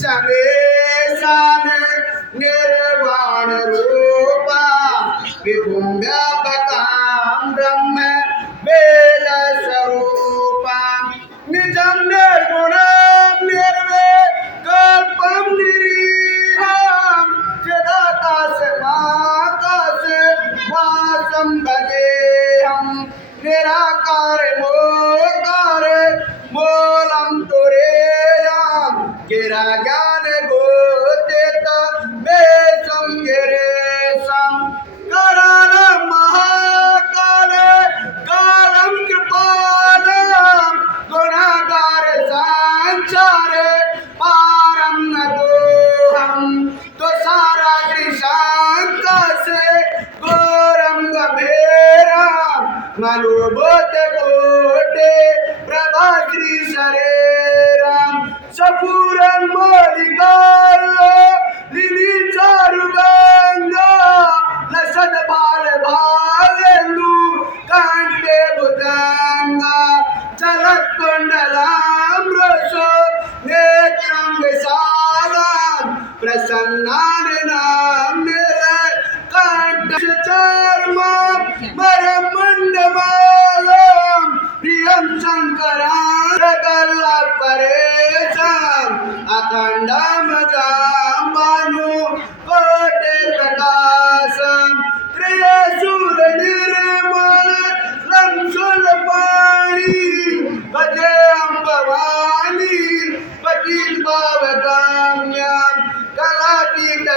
सवेशाने निर्वाण रूपा विभुं व्यापकां ब्रह्म वेद स्वरूपां निजं निर्गुणं निर्विकल्पं निरीहं चिदाकाशमाकाशवासं भजेऽहं निराकार मोकार मूलं तुरेयं गिरा ज्ञान गोचेत वेशं गिरेशं कराल महाकाल कालं कृपालं गुणागार संसार पारं न दोहं तुषारा कृशांकसे घोरं गभीरं मनोबोध कोटे प्रभा श्री शरीरं सपूरं मोलिकालो लिली चारुगंगा लसद बाल भालेंदु कांटे भुजंगा चलत कुंडलां रोषो नेत्रं विशालं प्रसन्नाननां नीलकण्ठचर्मं वरमुण्डमालं प्रियं शङ्करार्कल्लपरेशम् अखण्डमजां भानु कोटि प्रकाशं त्रयशूलनिर्मल लंशुलपाणि भजे अम्बवाणी पतित भावकाम्यां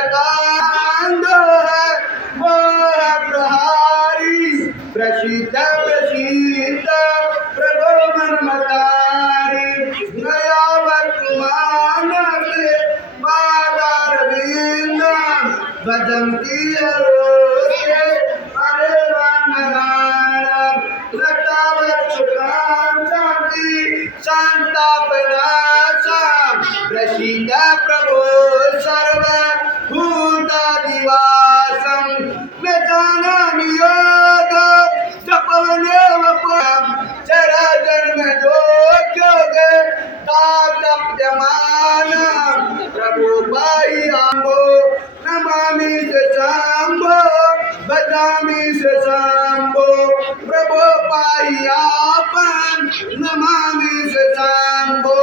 कलातीतकान्दोह मोहप्रहारी प्रसीद प्रसीद प्रभो मनमतारी नया वर्तमानसे पादारविन्दं भजन्ति यरोते हरे राम नारायण लतावत्सुकां शान्ति शान्तापनाशां प्रसीद प्रभो सर्वभूतादिवासं न जानामि योग जपवनेव पुरं चराचरमयोग्योग तातप्यमानं प्रभु बाह्याम्बो नमामि शम्भो भजामि शम्भो प्रभो बाह्यापं नमामि शम्भो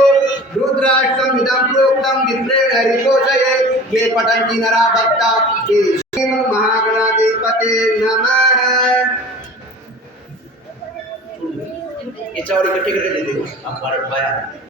रुद्राष्टमिदं प्रोक्तं विप्रेण हरिघोषये ये पठन्ति नरा भक्ता ते श्री महागणाधिपते नमः। याच्यावर इकडे देते